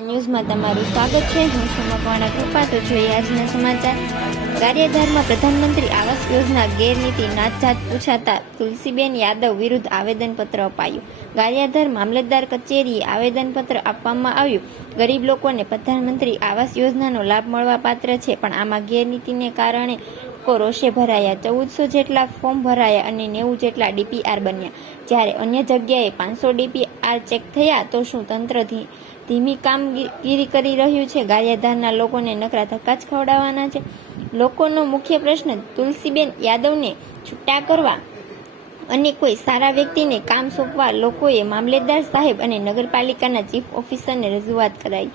ન્યૂઝમાં તમારું સ્વાગત છે. હું છું કૃપા. તો જોઈએ આજના સમાચાર. ગારિયાધારમાં પ્રધાનમંત્રી આવાસ યોજના ગેરનીતિ નાતજાત પૂછાતા તુલસીબેન યાદવ વિરુદ્ધ આવેદનપત્ર અપાયું. ગારિયાધાર મામલતદાર કચેરીએ આવેદનપત્ર આપવામાં આવ્યું. ગરીબ લોકોને પ્રધાનમંત્રી આવાસ યોજનાનો લાભ મળવા પાત્ર છે, પણ આમાં ગેરનીતિને કારણે લોકો રોષે ભરાયા. ચૌદસો જેટલા ફોર્મ ભરાયા અને નેવું જેટલા ડીપીઆર બન્યા. જ્યારે અન્ય જગ્યાએ પાંચસો ડીપીઆર ચેક થયા, તો શું તંત્ર ધી- ધીમી કામગીરી કરી રહ્યું છે. ગારિયાધારના લોકોને નકરા ધક્કા જ ખવડાવવાના છે. લોકોનો મુખ્ય પ્રશ્ન તુલસીબેન યાદવને છૂટા કરવા અને કોઈ સારા વ્યક્તિને કામ સોંપવા લોકોએ મામલેદાર સાહેબ અને નગરપાલિકાના ચીફ ઓફિસરને રજૂઆત કરાઈ.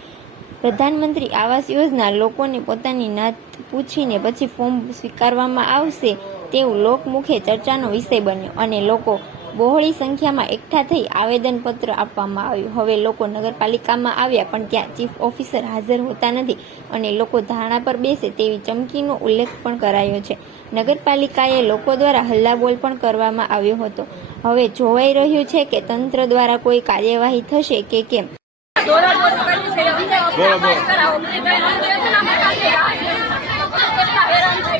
પ્રધાનમંત્રી આવાસ યોજના લોકોને પોતાની નાત પૂછીને પછી ફોર્મ સ્વીકારવામાં આવશે તેવું લોકમુખે ચર્ચાનો વિષય બન્યો અને લોકો બહોળી સંખ્યામાં એકઠા થઈ આવેદનપત્ર આપવામાં આવ્યું. હવે લોકો નગરપાલિકામાં આવ્યા પણ ત્યાં ચીફ ઓફિસર હાજર હોતા નથી અને લોકો ધારણા પર બેસે તેવી ચમકીનો ઉલ્લેખ પણ કરાયો છે. નગરપાલિકાએ લોકો દ્વારા હલ્લાબોલ પણ કરવામાં આવ્યો હતો. હવે જોવાઈ રહ્યું છે કે તંત્ર દ્વારા કોઈ કાર્યવાહી થશે કે કેમ દોરા દોરી કરી છે અમને અમને અવાજ કરાવો અમને કઈ અમને વેતન આપતા નથી. કેટલા હેરાન થઈ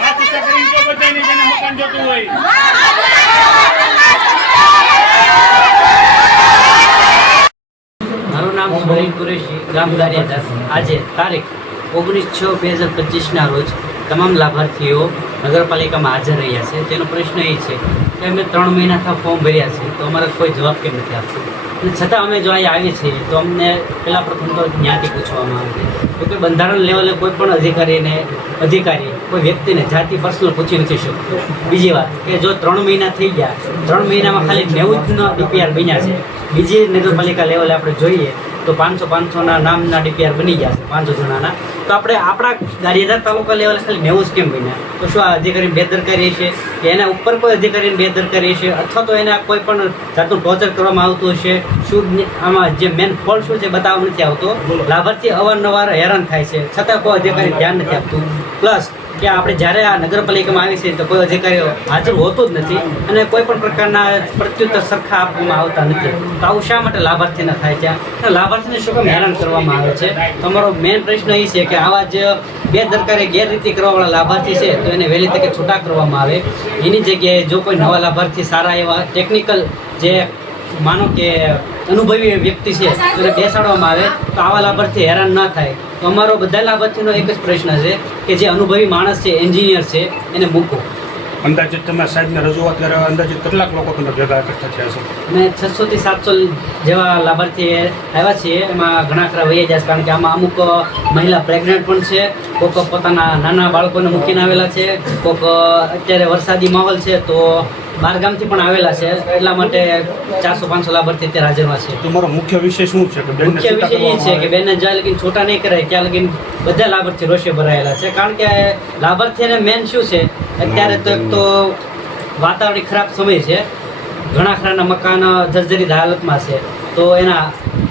આ શિક્ષા કરીને તો બધાને જતું હોય. મારું નામ સોહિલ કુરેશી, ગામ આજે તારીખ ઓગણીસ છ બે હજાર પચીસના રોજ તમામ લાભાર્થીઓ નગરપાલિકામાં હાજર રહ્યા છે. તેનો પ્રશ્ન એ છે કે અમે ત્રણ મહિનાથી ફોર્મ ભર્યા છે, તો અમારે કોઈ જવાબ કેમ નથી આપતું? છતાં અમે જો અહીંયા આવીએ છીએ, તો અમને પહેલાં પ્રથમ તો જ્ઞાતિ પૂછવામાં આવે છે. કે બંધારણ લેવલે કોઈ પણ અધિકારીને, અધિકારી, કોઈ વ્યક્તિને જાતિ પર્સનલ પૂછી નથી શકતો. બીજી વાત કે જો ત્રણ મહિના થઈ ગયા, ત્રણ મહિનામાં ખાલી નેવું જ ડીપીઆર બન્યા છે. બીજી નગરપાલિકા લેવલે આપણે જોઈએ તો પાંચસો પાંચસોના નામના ડીપીઆર બની ગયા છે પાંચસો જણાના. તો આપણે આપણા ગારિયાધાર તાલુકા લેવલે ખાલી નેવું જ કેમ બન્યા? તો શું આ અધિકારી બેદરકારી છે કે એના ઉપર કોઈ અધિકારીને બેદરકારી છે અથવા તો એને કોઈ પણ જાતનું ટોર્ચર કરવામાં આવતું હશે? શું આમાં જે મેન ફોલ્ટ શું છે બતાવવા નથી આવતો? લાભાર્થી અવારનવાર હેરાન થાય છે. છતાં કોઈ અધિકારી ધ્યાન નથી આપતું. પ્લસ કે આપણે જ્યારે આ નગરપાલિકામાં આવી છે તો કોઈ અધિકારીઓ હાજર હોતો જ નથી અને કોઈ પણ પ્રકારના પ્રત્યુત્તર સરખા આપવામાં આવતા નથી. તો આવું શા માટે લાભાર્થીને થાય છે? લાભાર્થીને શું કામ હેરાન કરવામાં આવે છે? તમારો મેઇન પ્રશ્ન એ છે કે આવા જ બેદરકારી, ગેરરીતિ કરવાવાળા લાભાર્થી છે તો એને વહેલી તકે છૂટા કરવામાં આવે. એની જગ્યાએ જો કોઈ નવા લાભાર્થી સારા એવા ટેકનિકલ જે માનો કે અનુભવી વ્યક્તિ છે એને બેસાડવામાં આવે તો આવા લાભાર્થી હેરાન ન થાય. તો અમારો બધા લાભાર્થીનો એક જ પ્રશ્ન છે કે જે અનુભવી માણસ છે એન્જિનિયર છે એને મૂકો. અંદાજિત તમે સાહેબને રજૂઆત કર્યા અંદાજિત કેટલાક લોકો તમે ભેગા એકઠા થયા છે? અને છસો થી સાતસો જેવા લાભાર્થી આવ્યા છીએ. એમાં ઘણા ખરા વહી જાય છે કારણ કે આમાં અમુક મહિલા પ્રેગ્નન્ટ પણ છે. કોઈક પોતાના નાના બાળકોને મૂકીને આવેલા છે કોઈક અત્યારે વરસાદી માહોલ છે તો બહારગામથી પણ આવેલા છે એટલા માટે ચારસો પાંચસો લાભાર્થી અત્યારે હાજરમાં છે. તમારો મુખ્ય વિષય શું છે? મુખ્ય વિષય એ છે કે બેને જ્યાં લગીન છૂટા નહીં કરાય ત્યાં લગીન બધા લાભાર્થી રોષે ભરાયેલા છે. કારણ કે લાભાર્થીને મેન શું છે? અત્યારે તો એક તો વાતાવરણ ખરાબ સમય છે. ઘણા ખરાના મકાન જર્જરિત હાલતમાં છે. તો એના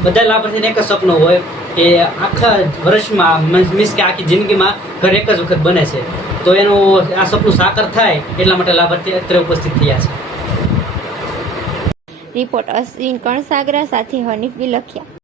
બધા લાભાર્થીને એક જ સપનું હોય કે આખા વર્ષમાં મીન્સ કે આખી જિંદગીમાં ઘર એક જ વખત બને છે. તો એનું આ સપનું સાકર થાય એટલા માટે લાભાર્થી અત્યારે ઉપસ્થિત થયા છે. રિપોર્ટ અશ્વિન કણસાગરા સાથે હનીફ બિલખિયા